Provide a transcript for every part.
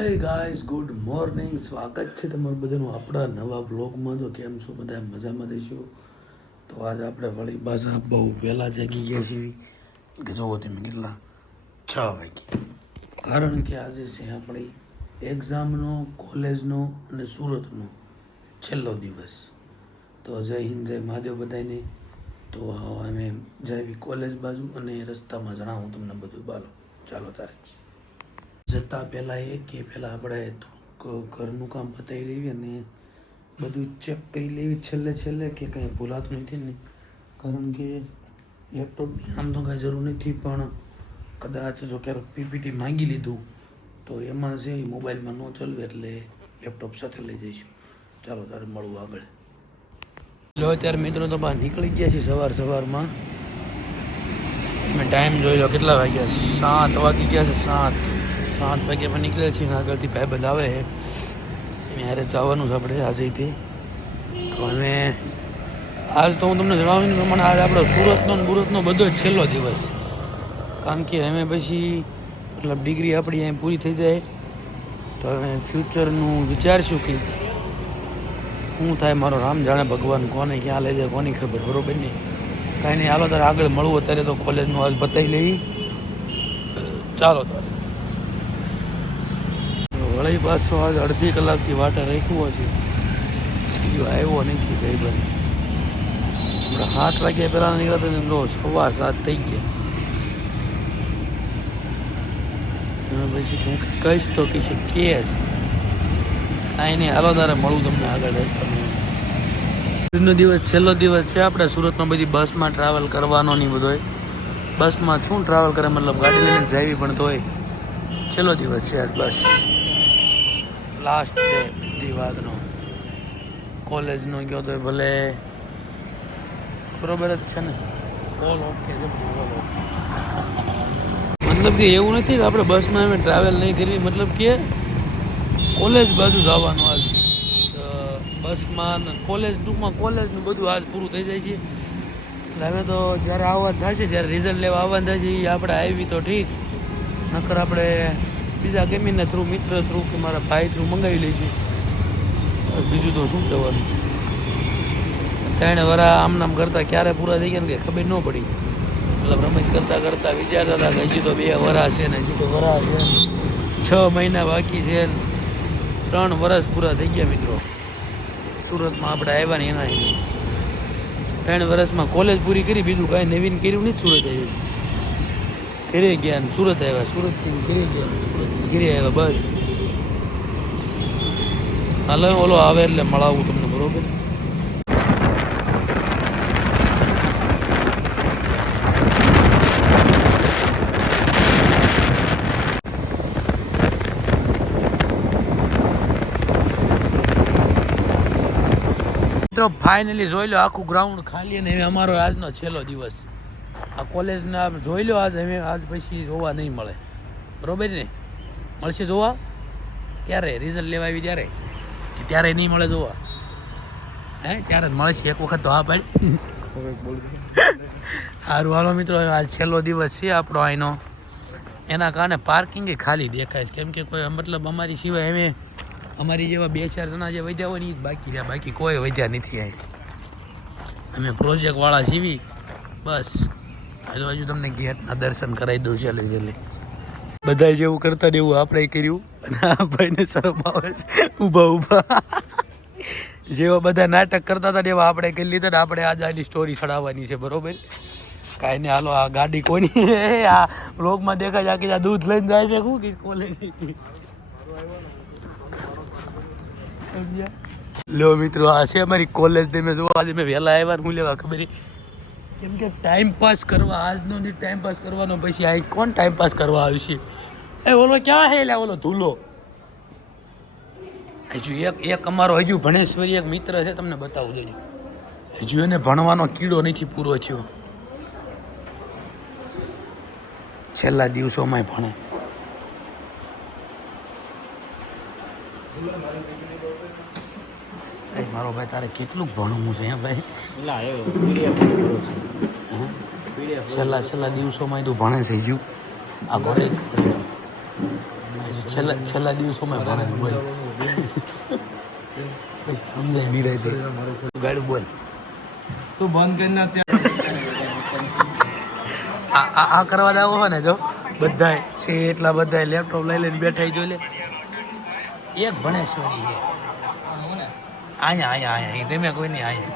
Hey guys good morning સ્વાગત છે તમારું બધાનું આપણા નવા બ્લોગમાં તો કેમ છો બધા? મજામાં દઈશું તો આજે આપણે વળી પાછા બહુ વહેલા જાગી ગયા છીએ. કે જુઓ તમે કેટલા? છ વાગે કારણ કે આજે છે આપણી એક્ઝામનો કોલેજનો અને સુરતનો છેલ્લો દિવસ. તો જય હિન્દ, જય મહાદેવ બધાને તો અમે જાવી કોલેજ બાજુ અને રસ્તામાં જણાવું તમને બધું. બાલો, ચાલો તારે. જતાં પહેલાં એ કે પહેલાં આપણે ઘરનું કામ પતાવી લેવી અને બધું ચેક કરી લેવી છેલ્લે છેલ્લે કે કંઈ ભૂલાતું નથી ને. કારણ કે લેપટોપની આમ તો કાંઈ જરૂર નથી, પણ કદાચ જો ક્યારેક પીપીટી માંગી લીધું, તો એમાં છે મોબાઈલમાં ન ચલવે એટલે લેપટોપ સાથે લઈ જઈશું. ચાલો તારે મળવું આગળ. લો, અત્યારે મિત્રો તો બહાર નીકળી ગયા છે સવાર સવારમાં. મેં ટાઈમ જોઈ લો, કેટલા વાગ્યા? સાત વાગી ગયા છે, સાત. સાત વાગ્યામાં નીકળ્યા નીકળે છીએ આગળથી ભાઈબંધ આવે છે. એને હારે જવાનું છે આપણે આજેથી. અને આજ તો હું તમને જણાવ્યું પ્રમાણે આજે આપણો સુરતનો ને બધો જ છેલ્લો દિવસ. કારણ કે અમે પછી મતલબ ડિગ્રી આપણી અહીં પૂરી થઈ જાય. તો હવે ફ્યુચરનું વિચારશું કે શું થાય મારો રામ જાણે ભગવાન કોને ક્યાં લઈ જાય કોની ખબર, બરોબર નહીં કાંઈ નહીં, હાલો તારે આગળ મળવું, અત્યારે તો કોલેજનું આજ બતાવી લેવી. ચાલો તારે. વળી પાછો આજ અડધી કલાકથી વાટે રાખ્યો છે. બીજો આવ્યો નથી ભાઈ બંધ હમણાં સાત વાગ્યા પહેલાં નીકળ્યા હતા તો સવા સાત થઈ ગયા. એમાં પછી હું કહીશ તો કે છે. કાંઈ નહીં, હાલો તારે મળું તમને આગળ રસ્તામાં. આજનો દિવસ, છેલ્લો દિવસ છે આપણે સુરતમાં બધી બસમાં ટ્રાવેલ કરવાનો નહીં બધો. બસમાં શું ટ્રાવેલ કરે, મતલબ ગાડી લઈને જાવી પણ તોય. છેલ્લો દિવસ છે આજ બસ. લાસ્ટ ડે બધી વાતનો કોલેજનો ગયો તો ભલે બરોબર જ છે ને? ઓલ ઓકે છે ઓલ ઓકે મતલબ કે એવું નથી કે આપણે બસમાં એમ ટ્રાવેલ નહીં કરવી મતલબ કે કોલેજ બાજુ જવાનું આજ. બસમાં કોલેજ ટૂંકમાં કોલેજનું બધું આજ પૂરું થઈ જાય છે. એટલે હવે તો જ્યારે આવવાનું થાય છે જ્યારે રિઝલ્ટ લેવા આવવાનું થાય છે એ આપણે આવી તો ઠીક. નકર આપણે બીજા ગમીના થ્રુ મિત્ર થ્રુ કે મારા ભાઈ થ્રુ મંગાવી લઈશું બસ બીજું તો શું કહેવાનું? ત્રણે વરા આમ નામ કરતાં ક્યારે પૂરા થઈ ગયા ને કે ખબર ન પડી. મતલબ રમેશ કરતાં કરતાં વિચારતા હતા કે હજી તો બે વરા છે ને હજી તો વરા છે. છ મહિના બાકી છે ને ત્રણ વરસ પૂરા થઈ ગયા મિત્રો. સુરતમાં આપણે આવ્યા ને એના ત્રણ વર્ષમાં કોલેજ પૂરી કરી, બીજું કાંઈ નવીન કર્યું નહીં સુરત આવ્યું. ઘરે ગયા ને સુરત આવ્યા સુરતથી ઘરે ગયા સુરતથી ઘરે આવ્યા બસ હાલ ઓલો આવે એટલે મળાવું તમને બરોબર મિત્રો ફાઇનલી જોઈ લો આખું ગ્રાઉન્ડ ખાલી અને હવે અમારો આજનો છેલ્લો દિવસ. આ કોલેજના જોઈ લો, આજ હવે આજ પછી જોવા નહીં મળે. બરાબર ને? મળશે જોવા? ક્યારે? રિઝલ્ટ લેવા આવી ત્યારે? ત્યારે નહીં મળે જોવા. હે? ત્યારે જ મળશે. એક વખત તો હા પાડી. સારું, હાલો મિત્રો, આજ છેલ્લો દિવસ છે આપણો અહીંનો એના કારણે પાર્કિંગ ખાલી દેખાય છે. કેમ કે કોઈ, મતલબ અમારી સિવાય અમે અમારી જેવા બે ચાર જણા જે વધ્યા હોય ને એ જ બાકી રહ્યા. બાકી કોઈ વધ્યા નથી અહીં. અમે પ્રોજેક્ટવાળા સીવી બસ. આજુબાજુ તમને ગેટના દર્શન કરાવી દઉં ચાલે ચાલે બધા જેવું કરતા ને એવું આપણે કર્યું અને આ ભાઈને શરમ આવે છે. ઊભા ઊભા. જેવા બધા નાટક કરતા હતા ને એવા આપણે કરી લીધા ને આપણે આજે આની સ્ટોરી ચડાવવાની છે, બરોબર? કાંઈ નહીં, હાલો, આ ગાડી કોની? આ બ્લોગમાં દેખાય છે કે દૂધ લઈને જાય છે, શું કે કોલેજ? લો મિત્રો, આ છે અમારી કોલેજ તમે જોવા, આજે મેં વહેલા આવ્યા હું લેવા ખબર નહીં. કેમ કે ટાઈમ પાસ કરવા, આજનો ની ટાઈમ પાસ કરવાનો, પછી આ કોણ ટાઈમ પાસ કરવા આવશે? એ ઓલો ક્યાં હે લે ઓલો ધૂલો? હજુ એક એક અમારો હજુ ભણેશ્વરી એક મિત્ર છે, તમને બતાવું દેજો હજુ એને ભણવાનો કીડો નથી પૂરો થયો. છેલ્લા દિવસોમાં ભણે. એ મારો ભાઈ તારે કેટલું ભણવું છે ભાઈ? છેલ્લા છેલ્લા દિવસોમાં તું ભણે છે હજુ. આ ઘરે છેલ્લા છેલ્લા દિવસોમાં ભણે બોલ સમજાય નિરાયતે ગાડું બોલ. તું બંધ કરીને ત્યાં. આ કરવા જાવ હોય ને જો બધાય છે એટલા બધાય લેપટોપ લઈ લઈને બેઠા ઈ જોઈ લે. એક ભણે છે અહીંયા અહીંયા અહીંયા તમે કોઈ નહીં અહીંયા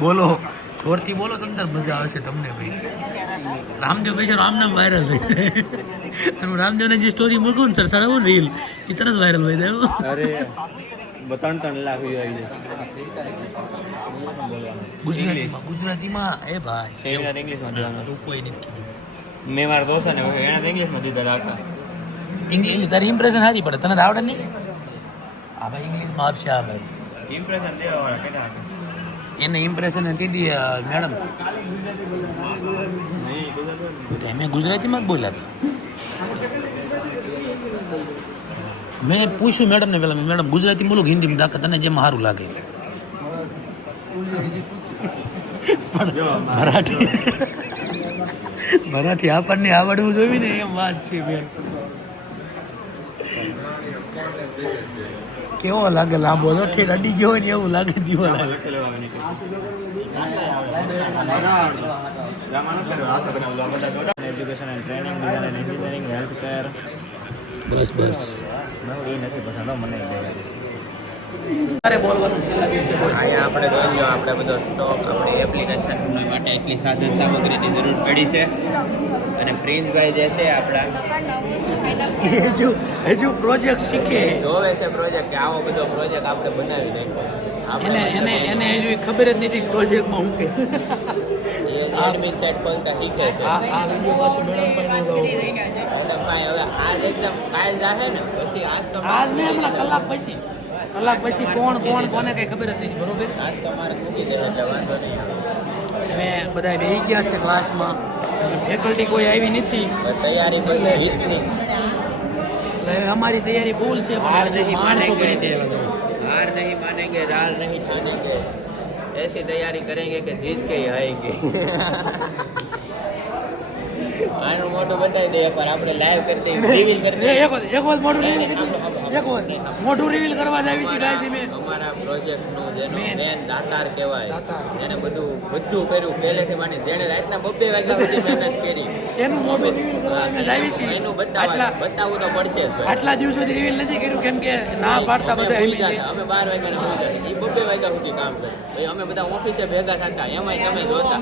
બોલો જોરથી બોલો તમને મજા આવશે તમને ભાઈ. રામદેવ ભાઈ છે આમ નામ વાયરલ થઈ રામદેવને જે સ્ટોરી મૂકો ને સર સર રીલ એ તરત વાયરલ હોય જાય અરે ત્રણ ત્રણ લાખ વ્યૂ આવી ગુજરાતીમાં ગુજરાતીમાં એ ભાઈ. જાય ઇંગ્લિશમાં દેવાનું કોઈ નથી કીધું. મેં મારા દોસ્તને એને તો ઇંગ્લિશમાં દીધા રાખા. ઇંગ્લિશ તારી ઇમ્પ્રેશન સારી પડે. તને આવડે નહીં? આ ભાઈ ઇંગ્લિશમાં આપશે આ ભાઈ. ઇમ્પ્રેશન દેવાવાળા એને ઇમ્પ્રેશન દીધી મેડમ. નહીં ગુજરાતી મેં ગુજરાતીમાં જ બોલ્યા હતા મેં પૂછ્યું મેડમને પેલા મેડમ ગુજરાતી બોલું હિન્દીમાં દાખલ તને જેમ સારું લાગે. પણ મરાઠી મરાઠી આપણને આવડવું જોઈએ ને એમ વાત છે બેન. કેવો લાગે? લાંબો તો ઠેર અડી ગયો હોય ને એવું લાગે દીવો લાગે. Education and training design and engineering health care બસ. બસ એ નથી પસંદ મને આપણે જોઈ લો આપણે બધો સ્ટોક આપણે એપ્લિકેશન માટે એટલી સાધન સામગ્રીની જરૂર પડી છે. અને પ્રિન્સભાઈ જે છે આપણા હજુ હજુ પ્રોજેક્ટ શીખે. જોવે છે પ્રોજેક્ટ કે આવો બધો પ્રોજેક્ટ આપણે બનાવી નાખ્યો. એને એને એને હજુ ખબર જ નથી પ્રોજેક્ટમાં હું કે. એડમિટ ચેટ બોલતા શીખે છે. આ આ વિડિયો પાછો મેડમ ભાઈ હવે આજ એકદમ કાલ જાહે ને પછી આજ તો આજ ને હમણાં કલાક પછી. કલાક પછી કોણ કોણ કોને કઈ ખબર જ નથી બરોબર? આજ તો મારે મૂકી દેવા જવાનો વાંધો નહીં અમે હવે બધા બેસી ગયા છે ક્લાસમાં ફેકલ્ટી કોઈ આવી નથી. તૈયારી બધી રીતની એટલે હવે અમારી તૈયારી ફૂલ છે હાર પણ નહીં માણસો માનેંગે કરી દેવા हार नहीं मानेंगे रार नहीं ठानेंगे ऐसी तैयारी करेंगे कि जीत के ही आएंगे આનું મોઢું બતાવી દે એકવાર આપણે લાઈવ કરી દઈએ રિવીલ કરી દઈએ એક વખત એક વખત મોઢું રિવીલ એક મોઢું રિવીલ કરવા જ આવી છે ગાય છે મેં. અમારા પ્રોજેક્ટનું જેનો મેન દાતાર કહેવાય એને બધું બધું કર્યું. પહેલેથી માંડી જેણે રાતના બબ્બે વાગ્યા સુધી મહેનત કરી. એનું મોઢું રિવીલ કરવા અમે આવી છીએ. એનું બતાવવા બતાવવું તો પડશે જ ભાઈ. આટલા દિવસોથી રિવીલ નથી કર્યું કેમ કે ના પાડતા બધા. અમે બાર વાગ્યાના ભૂલી જતા. ઈ બબ્બે વાગ્યા સુધી કામ કરે. પછી અમે બધા ઓફિસે ભેગા થતા એમાંય તમે જોતા.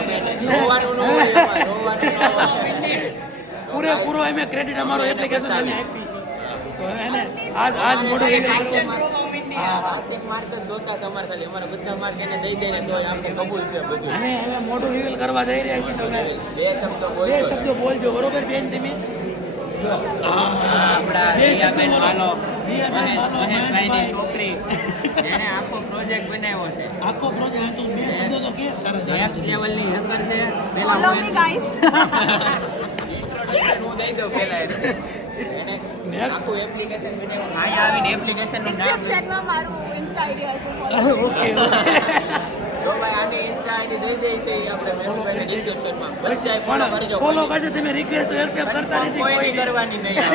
અમે રોવાનું રોવાનું. પૂરેપૂરો અમે ક્રેડિટ અમારો એપ્લિકેશન અમે આપી છે. આજ આજ બધું અમે રિવીલ કરવા જઈ રહ્યા છીએ તમે. બે શબ્દો બોલજો. બરોબર બેન તમે. છોકરી. એને આખો પ્રોજેક્ટ બનાવ્યો છે. આખો પ્રોજેક્ટ તું બે શબ્દો તો કે નેક્સ્ટ લેવલની હેકર છે. પેલા હું દઈ દઉં પહેલા એને. એને આખું એપ્લિકેશન બનાવ્યું અહીંયા આવીને એપ્લિકેશનનું ડિસ્ક્રિપ્શનમાં મારું ઇન્સ્ટા આઈડી હશે ઓકે તો ભાઈ આની ઇન્સ્ટા આઈડી દઈ દઈ છે આપણે મેનુભાઈને ડિસ્ક્રિપ્શનમાં બધા ફોલો કરજો ફોલો કરજો તમે રિક્વેસ્ટ તો એક્સેપ્ટ કરતા નથી કોઈ કરવાની નહીં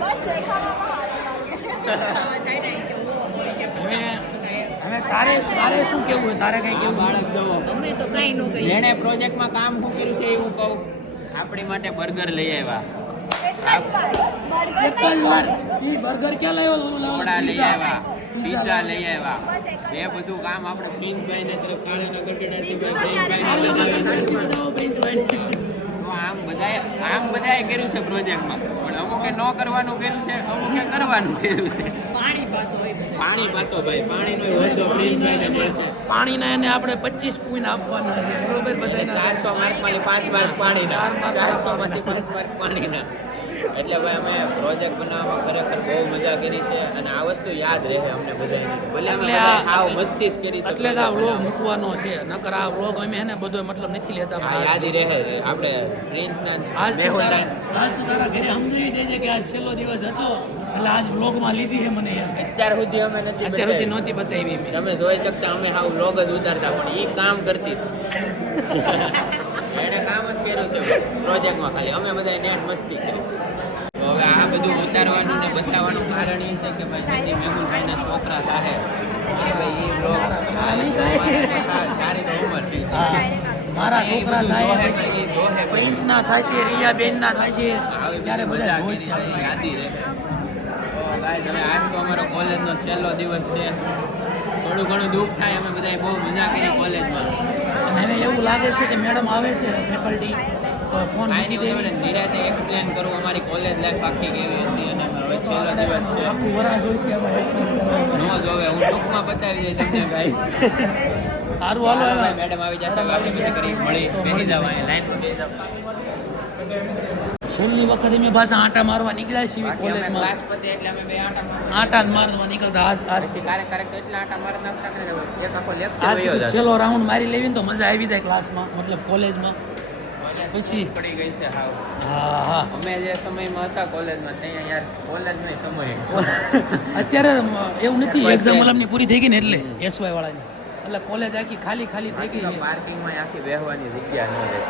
બસ દેખાવામાં હાથ હવે હવે તારે તારે શું કેવું છે? તારે કઈ કેવું? બાળક જવો અમે તો કઈ નું કઈ જેણે પ્રોજેક્ટમાં કામ શું કર્યું છે એવું કહું. આપણી માટે બર્ગર લઈ આવ્યા. એક જ વાર બર્ગર ઈ ક્યાં લાવ્યો ઓલું લાવ્યો? લઈ આવ્યા પીઝા પીઝા લઈ આવ્યા એ બધું કામ આપણે પ્રિન્સભાઈ ને તરફ કાળાના ગઢડાથી પ્રિન્સભાઈ આની ઉપર પ્રિન્સભાઈ ગણપતિ બતાવો પ્રિન્સભાઈ. તો આમ બધાએ આમ બધાએ કર્યું છે પ્રોજેક્ટમાં પણ અમુકે ન કરવાનું કર્યું છે અમુકે કરવાનું કર્યું છે પાણી પાતો ભાઈ પાણીનો વધો પ્રિન્સભાઈને મળશે પાણીના એને આપણે પચીસ પોઈન્ટ આપવાના છે બરોબર બધાના ચારસો માર્કમાંથી પાંચ માર્ક પાણીના ચાર mark ચારસો માંથી પાંચ માર્ક પાણીના એટલે ભાઈ અમે પ્રોજેક્ટ બનાવવામાં ખરેખર બહુ મજા કરી છે અને આ વસ્તુ યાદ રહે અમને બધાને ભલે અમે આ- મસ્તી જ કરી એટલે આ વ્લોગ મૂકવાનો છે. નકર આ વ્લોગ અમે એને બધો મતલબ નથી લેતા આ યાદી રહે. આપણે પ્રિન્સના આજ આજ તો તારા ઘરે સમજાવી દેજે કે આજ છેલ્લો દિવસ હતો. એટલે આજ વ્લોગમાં લીધી છે મને અત્યાર સુધી અમે નથી અત્યાર સુધી નહોતી બતાવી તમે જોઈ શકતા અમે હાવ લોગ જ ઉતારતા પણ એ કામ કરતી. એણે કામ જ કર્યું છે પ્રોજેક્ટમાં ખાલી. અમે બધા નેટ મસ્તી કરી. બધું ઉતારવાનું ને બતાવવાનું કારણ એ છે કે ભાઈ જલ્દી મેહુલભાઈના છોકરા થાય અને ભાઈ એ બ્લોગ સારી ઉંમર થઈ મારા છોકરા થાય એ પછી. થાય છે રિયાબેનના થશે આવી ત્યારે બધા છે, યાદી રહે. તો હવે આજ તો અમારો કોલેજનો છેલ્લો દિવસ છે. થોડું ઘણું દુઃખ થાય અમે બધા બહુ મજા કરી કોલેજમાં. અને હવે એવું લાગે છે કે મેડમ આવે છે ફેકલ્ટી ફોન નિરાતે એક્સપ્લેન કરું. અમારી કોલેજ લાઈફ આખી કેવી હતી અને હવે છેલ્લો દિવસ છે. આખું વરા જોઈશે અમે explain કરવા નો જોવે હું ટૂંકમાં બતાવી દઈશ તમને ગાઈસ સારું હાલો મેડમ આવી જશે આપણે પછી કરી. મળી બેસી જાવ લાઈન પર બેસી જાવ છેલ્લી વખતે મેં પાછા આંટા મારવા નીકળ્યા છીએ કોલેજમાં ક્લાસ પતે એટલે અમે બે આંટા મારવા આંટા જ મારવા નીકળતા આજ આજ. ક્યારેક તો એટલા આંટા મારતા કરે એક આખો લેક્ચર છેલ્લો રાઉન્ડ મારી લેવીને તો મજા આવી જાય ક્લાસમાં મતલબ કોલેજમાં પછી? પડી ગઈ છે હાવ હા હા. અમે જે સમયમાં હતા કોલેજમાં ત્યાં યાર કોલેજ નહીં સમય અત્યારે એવું નથી એક્ઝામ ઓલામની પૂરી થઈ ગઈ ને એટલે એસવાય વાળાની. એટલે કોલેજ આખી ખાલી ખાલી થઈ ગઈ પાર્કિંગમાં આખી બેહવાની જગ્યા ન રહે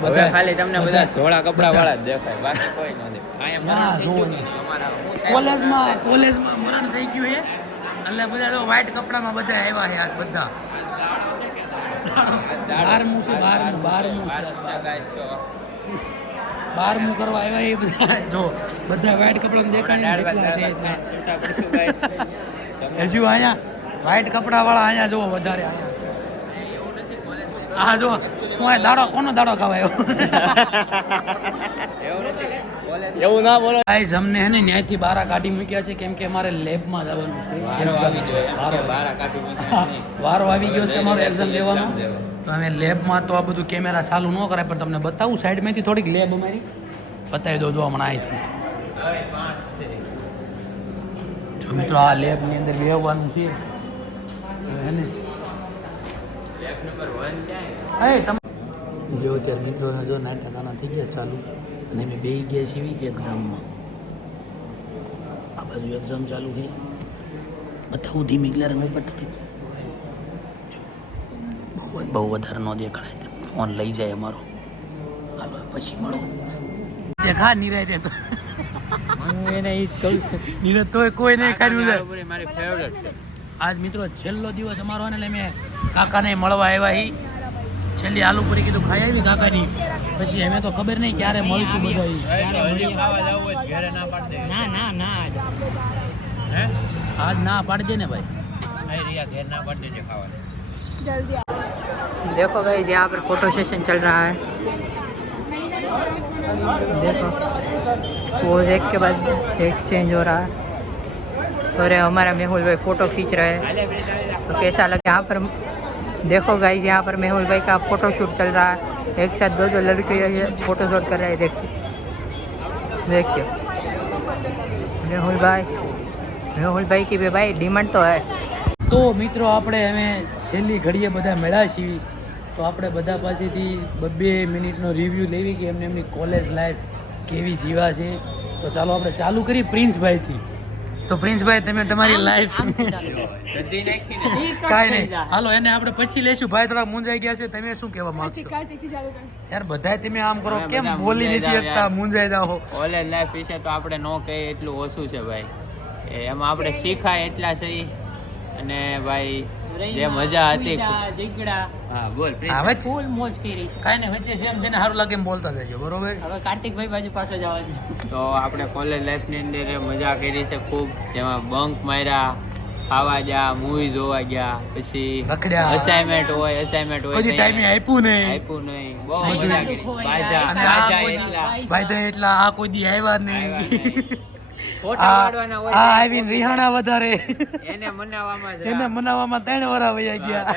બધા ખાલી તમને બધા ધોળા કપડા વાળા જ દેખાય બાકી કોઈ ન દેખાય. કોલેજમાં કોલેજમાં મરણ થઈ ગયું છે. એટલે બધા તો વ્હાઈટ કપડામાં બધા આવ્યા છે આજ બધા. બારમું છે બારમું બારમું બારમું કરવા આવ્યા એ બધા. જો બધા વ્હાઈટ કપડામાં દેખાય. હજુ અહીંયા વ્હાઈટ કપડા વાળા અહીંયા જો વધારે અહીંયા હા જો હું દાડો કોનો દાડો ખવાયો એવું નથી એવું ના બોલો. ગાઈસ અમને હે ને ન્યાયથી બારા કાઢી મૂક્યા છે કેમ કે અમારે લેબમાં જવાનું છે. વારો આવી ગયો છે અમારો એક્ઝામ લેવાનો. તો અમે લેબમાં તો આ બધું કેમેરા ચાલુ ન કરાય પણ તમને બતાવું સાઈડમાંથી થોડીક લેબ અમારી. બતાવી દો જો હમણાં અહીંથી જો મિત્રો આ લેબની અંદર બેહવાનું છે. લેબ નંબર ક્યાંય એ તમે જો અત્યારે મિત્રો જો નાટકાના થઈ ગયા ચાલુ. અને અમે બે ગયા છીએ એક્ઝામમાં આ બાજુ એક્ઝામ ચાલુ છે હું ધીમી ક્લિયર ઉપર પણ બહુ બહુ વધારે ન દેખાડાય ફોન લઈ જાય અમારો. હાલો પછી મળો. દેખા નિરાય તો હું એને એ જ કહું. નિરાય તોય કોઈ નહીં કર્યું મારી ફેવરેટ આજ મિત્રો છેલ્લો દિવસ અમારો ને એટલે મેં કાકાને મળવા આવ્યા હી. છેલ્લી આલુ પૂરી કીધું ખાઈ આવી કાકાની પછી અમે તો ખબર નહીં ક્યારે મળશું બધા ઈ. હજી ખાવા જવું હોય તો ઘરે ના પાડી દે ના ના ના હે આજ ના પાડી દે ને ભાઈ અહીં રિયા ઘેર ના પાડી દેજે ખાવા जल्दी आओ देखो गाइस यहाँ पर फोटो सेशन चल रहा है देखो पोज एक के बाद एक चेंज हो रहा है और ये हमारा मेहुल भाई फोटो खींच रहे हैं तो कैसा लगा यहाँ पर देखो गाइस यहाँ पर मेहुल भाई का फोटो शूट चल रहा है एक साथ दो दो लड़के ये फोटो शूट कर रहे हैं देखिए देखिए मेहुल भाई मेहुल भाई की भी भाई डिमांड तो है તો મિત્રો આપણે અમે છેલ્લી ઘડીએ બધા મળ્યા છીએ તો આપણે બધા પાસેથી બબ્બે મિનિટનો રિવ્યૂ લેવી કે એમને એમની કોલેજ લાઈફ કેવી જીવા છે તો ચાલો આપણે ચાલુ કરી પ્રિન્સભાઈથી તો પ્રિન્સભાઈ તમે તમારી લાઈફ કાંઈ નહીં. હાલો એને આપણે પછી લેશું ભાઈ થોડા મુંજાઈ ગયા છે. તમે શું કહેવા માંગો યાર બધાય તમે આમ કરો. કેમ બોલી નથી શકતા? મૂંઝાઈ જાઓ. કોલેજ લાઈફ વિશે તો આપણે ન કહીએ એટલું ઓછું છે ભાઈ. એમાં આપણે શીખાય એટલા છે અને ભાઈ જે મજા હતી જીગડા હા બોલ પ્રિન્સ. ફૂલ મોજ કરી છે. કાંઈ નહીં વચ્ચે સેમ છે સારું લાગે એમ બોલતા જજો બરોબર? હવે કાર્તિકભાઈ બાજુ પાસે જવાનું તો આપણે કોલેજ લાઈફની અંદર મજા કરી છે ખૂબ. જેમાં બંક માર્યા ખાવા ગયા મૂવી જોવા ગયા પછી. અસાઇનમેન્ટ હોય અસાઇનમેન્ટ હોય ટાઈમે આપ્યું નહીં. આપ્યું નહીં. બહુ મજા કરી. એટલા. ભાઈ એટલા આ કોઈ દી આવ્યા નહીં. આવીને રિહાણા વધારે. એને મનાવવામાં એને મનાવવામાં ત્રણ વરા વયા ગયા.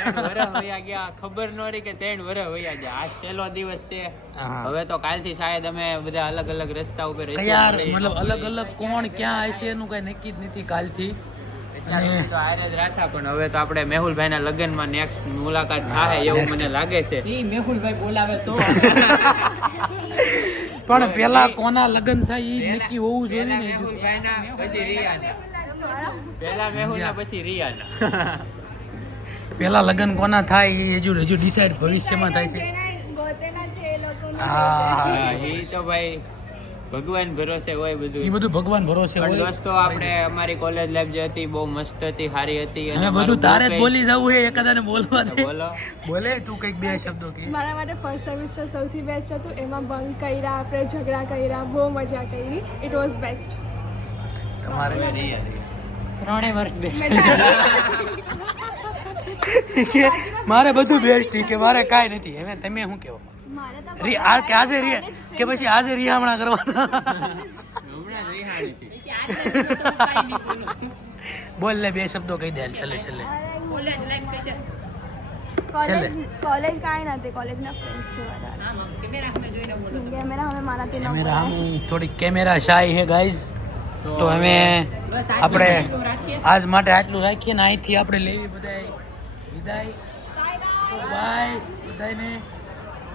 વયા ગયા. ખબર ન રહી કે ત્રણ વરસ વયા ગયા. આજ પહેલો દિવસ છે. હવે તો કાલથી શાયદ અમે બધા અલગ અલગ રસ્તા ઉપર. યાર મતલબ અલગ અલગ કોણ ક્યાં હશે એનું કઈ નક્કી જ નથી કાલથી. પણ હવે તો આપણે મેહુલભાઈના લગ્નમાં નેક્સ્ટ મુલાકાત થાય એવું મને લાગે છે. ઈ મેહુલભાઈ બોલાવે તો. પણ પેલા કોના લગ્ન થાય ઈ નક્કી હોવું જોઈએ ને ને મેહુલભાઈના પછી રિયાના. પહેલા મેહુલના પછી રિયાના. પેલા લગ્ન કોના થાય એ હજુ હજુ ડિસાઈડ ભવિષ્યમાં થાય છે. હા હા, એ તો ભાઈ ભગવાન ભરોસે હોય એ બધું બધું ભગવાન ભરોસે હોય. દોસ્તો આપણે અમારી કોલેજ લાઈફ જે હતી બહુ મસ્ત હતી સારી હતી. અને બધું તારે જ બોલી જવું છે એકાદાને બોલવા દે. બોલો. બોલે તું કંઈક બે શબ્દો કે. મારા માટે ફર્સ્ટ સેમિસ્ટર સૌથી બેસ્ટ હતું. એમાં બંક કર્યા આપણે ઝઘડા કર્યા બહુ મજા કરી. ઇટ વોઝ બેસ્ટ તમારે ત્રણે વર્ષ બે. મારે બધું બેસ્ટ કે મારે કાંઈ નથી. હવે તમે શું કહેવા આ કે આજે રી કે પછી આજે રિયામણા કરવાના? બોલ. લે બે શબ્દો કહી દે છેલ્લે છેલ્લે. કોલેજ લાઈફ કહી દે. કોલેજ કોલેજ કાંઈ નથી કોલેજના ફ્રેન્ડ્સ છે વધારે કેમેરા સામે જોઈને બોલો કેમેરા હવે મારાથી કેમેરા બોલાય. આમ થોડીક કેમેરા શાય હે ગાઈઝ તો અમે આજ આપણે આજ માટે આટલું રાખીએ ને અહીંથી આપણે લેવી બધાય. વિદાય. બાય બધાયને.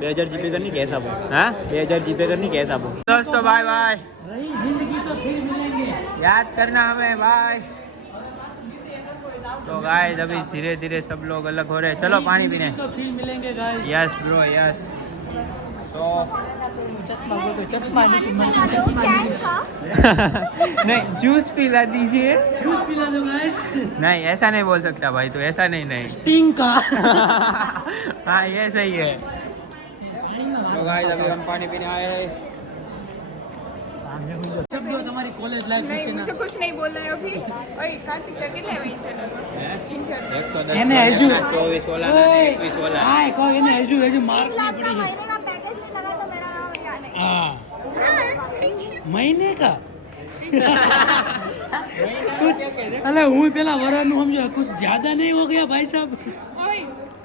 બે હજાર જીપે કરની કેસ આપો हाँ બે હજાર જીપે કરની કેસ આપો दोस्तों बाय बाय रही जिंदगी तो फिर मिलेंगे याद करना हमें बाय तो गाइस अभी धीरे धीरे सब लोग अलग हो रहे हैं चलो पानी पीने तो फिर मिलेंगे गाइस यस ब्रो यस तो चश्मा को चश्मा नहीं क्या था नहीं जूस पिला दीजिए जूस पिला दो गाइस नहीं ऐसा नहीं बोल सकता भाई तो ऐसा नहीं नहीं स्टिंग का हाँ ये सही है तो गाइस अभी हम पानी पीने आए हैं શબ્દો તમારી કોલેજ લાઈફ नहीं વિશે मुझे कुछ नहीं बोल रहे हो अभी ओए कार्तिक का कितने है इंटरनल इंटरनल एक सौ એને હજુ चौबीस वाला ઓય, इक्कीस वाला હા કહો એને હજુ હજુ માર્ક एक लाख નહીં का પડી महीने का पैकेज नहीं लगा तो मेरा नाम याद है हाँ हाँ, મહિને કા कुछ अरे हूँ पहला वरा नु समझो कुछ ज्यादा नहीं हो गया भाई साहब ओए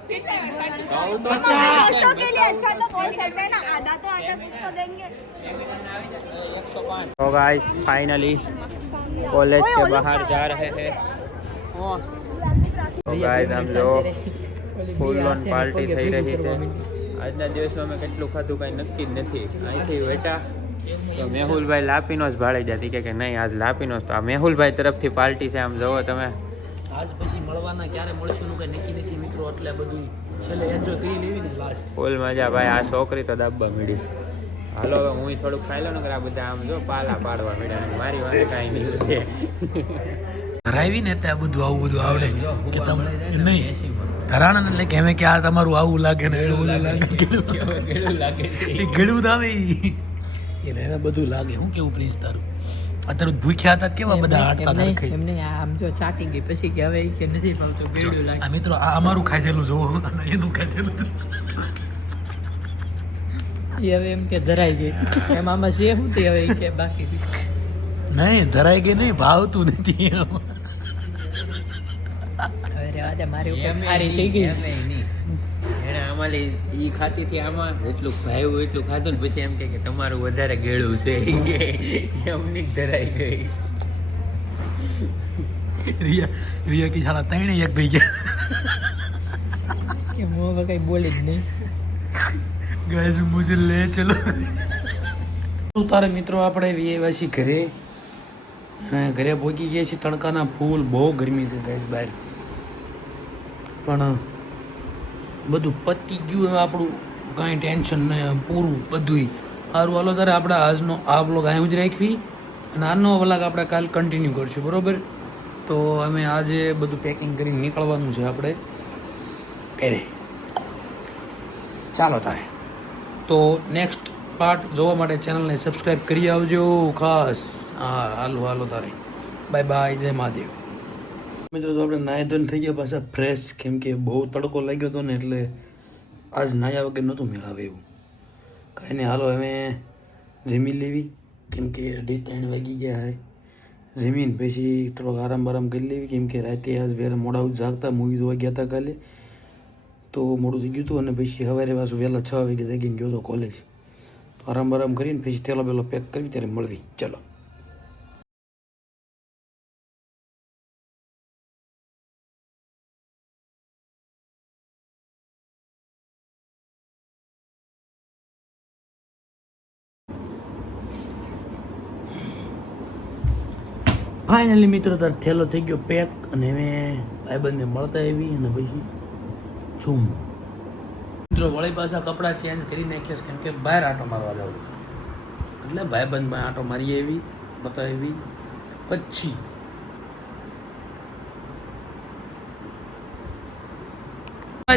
कितने है सच पचास दोस्तों के लिए अच्छा तो बोल सकते हैं ना आधा तो आधा कुछ तो देंगे तो गाइस फाइनली कॉलेज के बाहर जा रहे हैं તો ગાઈસ આમ જો ફૂલ ઓન પાર્ટી થઈ રહી છે આજના દિવસમાં મેં કેટલું ખાધું કાંઈ નક્કી જ નથી અહીંથી વેટા તો મેહુલભાઈ લાપીનો જ ભાળી જતી કે કે નહીં આજ લાપીનો જ તો આ મેહુલભાઈ તરફથી પાર્ટી છે આમ જોવો તમે આજ પછી મળવાના ક્યારે મળશું નું કઈ નક્કી નથી મિત્રો એટલે બધું છેલ્લે એન્જોય કરી લેવી ને લાસ્ટ ફૂલ મજા ભાઈ આ છોકરી તો દાબા મળી હાલો હવે હું થોડુંક ખાઈ લઉં ને કે આ બધા આમ જો પાલા પાડવા મળ્યા મારી વાત કાંઈ નહીં ધરાવી ને એટલે આ બધું આવું બધું આવડે કે તમે નહીં. ધરાણા એટલે કેમે કે આ તમારું આવું લાગે ને એવું લાગે ગળું લાગે છે. એ ગળું તો એને એને બધું લાગે. હું કેવું પ્લીઝ તારું? અત્યારે ભૂખ્યા હતા કેવા બધા હાડતા હતા ખાઈ એમને આમ જો ચાટી ગઈ પછી કે હવે કે નથી ભાવતો બેડું લાગે. આ મિત્રો આ અમારું ખાધેલું જોવો અને એનું ખાધેલું ઈ હવે એમ કે ધરાઈ ગઈ. એમ આમાં જે હું તે હવે કે બાકી નહીં ધરાઈ ગઈ નહીં ભાવતું નથી એમ. હવે રેવા દે મારી ઉપર ખારી થઈ ગઈ. એને એ ખાતીથી આમાં એટલું ભાવ્યું એટલું ખાધું ને પછી એમ કે કે તમારું વધારે ગેળું છે. એમની ધરાઈ ગઈ. રિયા રિયા કી શાળા ત્રણે એક ભાઈ ગયા. કે મો હવે કઈ બોલી જ નહીં. ગાઈસ મુજે લે ચલો. તારે મિત્રો આપણે વીએવાસી ઘરે. હા ઘરે પહોંચી ગયા છીએ તડકાના ફૂલ બહુ ગરમી છે ગાઈસ બહાર. પણ બધું પતી ગયું હવે આપણું કાંઈ ટેન્શન નહીં પૂરું બધુંય. સારું હાલો તારે આપણે આજનો આ વ્લોગ અહીં જ રાખવી અને આજનો વ્લોગ આપણે કાલ કન્ટિન્યુ કરીશું, બરાબર? તો અમે આજે બધું પેકિંગ કરીને નીકળવાનું છે આપણે. એરે ચાલો તારે. તો નેક્સ્ટ પાર્ટ જોવા માટે ચેનલને સબસ્ક્રાઈબ કરી આવજો. ખાસ. હા, હાલો હાલો તારે. બાય બાય જય મહાદેવ. મિત્રો, તો આપણે નાહી ધોઈને થઈ ગયા પાછા ફ્રેશ કેમ કે બહુ તડકો લાગ્યો હતો ને એટલે આજ નાહ્યા વગર નહોતું મેળાવે એવું. કાંઈ નહીં, હાલો અમે જમી લેવી. કેમ કે અઢી ત્રણ વાગી ગયા હવે જમીન પછી થોડોક આરામ બારામ કરી લેવી. કેમ કે રાતે આજ વેરા મોડા જાગતા મૂવી જોવા ગયા હતા કાલે. તો મોડું થઈ ગયું હતું અને પછી સવારે પાછું વહેલા છ વાગે જાગીને ગયો હતો કોલેજ તો આરામ આરામ કરીને પછી થેલો બેલો પેક કરવી, ત્યારે મળવી. ચલો. ફાઇનલી મિત્રો, તાર થેલો થઈ ગયો પેક અને મેં ભાઈબંધને મળતા આવી અને પછી છૂમ મિત્રો, વળી પાછા કપડાં ચેન્જ કરી નાખ્યા કેમ કે બહાર આંટો મારવા જવું એટલે ભાઈબંધમાં આંટો મારી આવી મતા આવી, પછી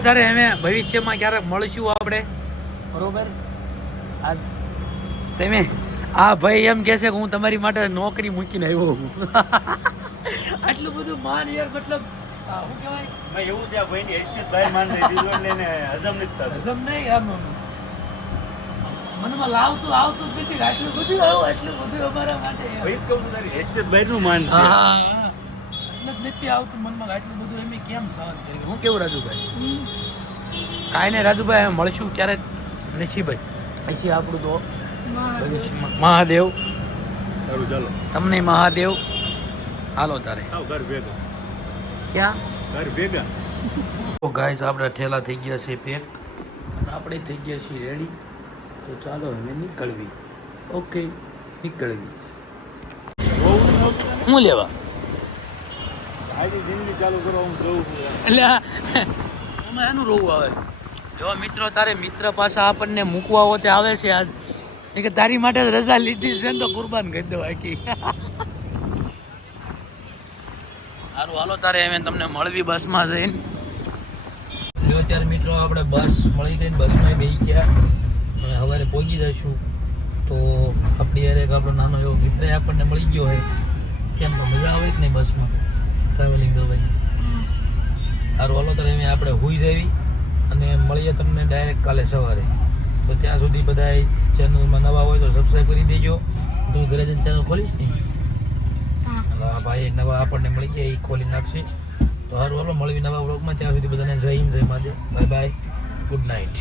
તારે અમે ભવિષ્યમાં ક્યારેક મળશું આપણે? બરોબર? આ તમે આ ભાઈ એમ કહે છે કે હું તમારી માટે નોકરી મૂકીને આવ્યો છું આટલું બધું માન યાર મતલબ શું કહેવાય? ભાઈ એવું છે આ ભાઈની હેસિયત ભાઈ માન થઈ દીધું એટલે એને હજમ નથી હજમ નહીં આમ મનમાં લાવતું આવતું જ નથી. આટલું બધું આવું આટલું બધું અમારા માટે ભાઈ કહું તારી હેસિયત ભાઈનું માન છે. એટલે જ નથી આવતું મનમાં આટલું બધું એમ કેમ સહન કરી? હું કેવું રાજુભાઈ? કાંઈ નહીં રાજુભાઈ મળશું ક્યારે નસીબભાઈ પછી આપણું તો મહાદેવ. તમને મહાદેવ? હાલો તારે. આવ ઘર ભેગા. ક્યાં? ઘર ભેગા. તો ગાઈઝ આપણા ઠેલા થઈ ગયા છે પેક અને આપણે થઈ ગયા છીએ રેડી તો ચાલો હવે નીકળવી. ઓકે નીકળવી. હું લેવા? એટલે એનું રોવું આવે. જો મિત્રો તારે મિત્ર પાસે આપણને મૂકવા હોતે આવે છે આજ. એ કે તારી માટે રજા લીધી છે ને તો કુરબાન કરી દો બાકી સારું હાલો તારે એમ તમને મળવી બસમાં જઈને. લ્યો ત્યારે મિત્રો આપણે બસ મળી ગઈ બસમાં બેસી ગયા. અને સવારે પહોંચી જઈશું. તો આપણી યાર એક આપણો નાનો એવો મિત્ર આપણને મળી ગયો હોય કેમ તો મજા આવે જ નહીં બસમાં ટ્રાવેલિંગ કરવાની. સારું હાલો ત્યારે એમ આપણે હુઈ જવી અને મળીએ તમને ડાયરેક્ટ કાલે સવારે. તો ત્યાં સુધી બધા ચેનલમાં નવા હોય તો સબસ્ક્રાઈબ કરી દેજો. તું ઘરે જઈને ચેનલ ખોલીશ ને? આ ભાઈ નવા આપણને મળી ગયા એ ખોલી નાખશે. તો સારું હાલો મળવી નવા બ્લોગમાં ત્યાં સુધી બધાને જય હિન્દ જય Mahadev. Bye bye good night